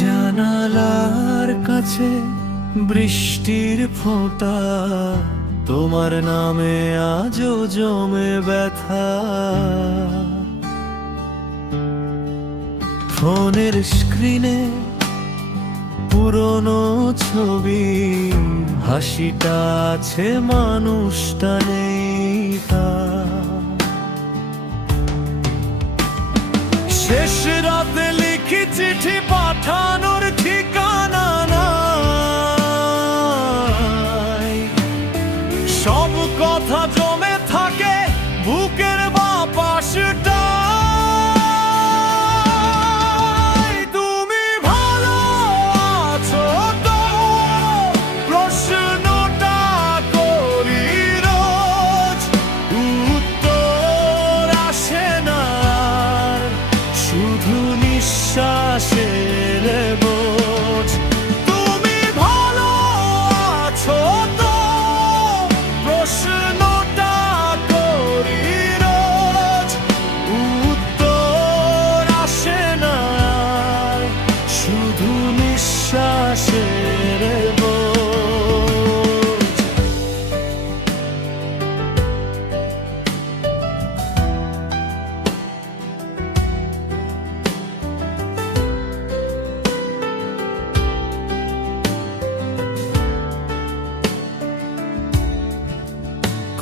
জানালার কাছে বৃষ্টির ফোঁটা, তোমার নামে আজও জমে ব্যথা। ফোনের স্ক্রিনে পুরনো ছবি, হাসিটা আছে মানুষটা নেই তার। শেষ রাতে লিখি চিঠি পাঠানোর ঠিকানা নাই, সব কথা জমে থাকে বুকের বাপাসটা। তুমি ভালো আছো তো প্রশ্নটা করি রোজ, উত্তর আসে না, শুধু নিঃশ্বাসের বোঝ। তুমি ভালো আছো তো প্রশ্নটা করি রোজ, উত্তর আসে না, শুধু নিঃশ্বাসের বোঝ।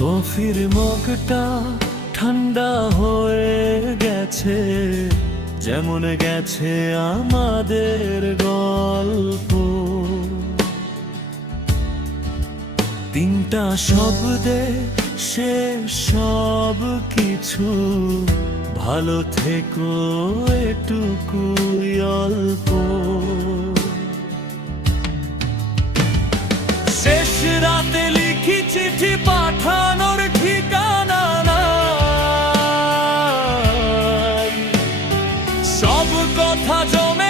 কফির মগটা ঠান্ডা হয়ে গেছে, যেমন গেছে আমাদের গল্প। তিনটা শব্দে শেষ সব কিছু, ভালো থেকো এটুকুই অল্প। শেষ রাতে লিখি চিঠি পাঠানোর ঠিকানা নাই, সব কথা জমে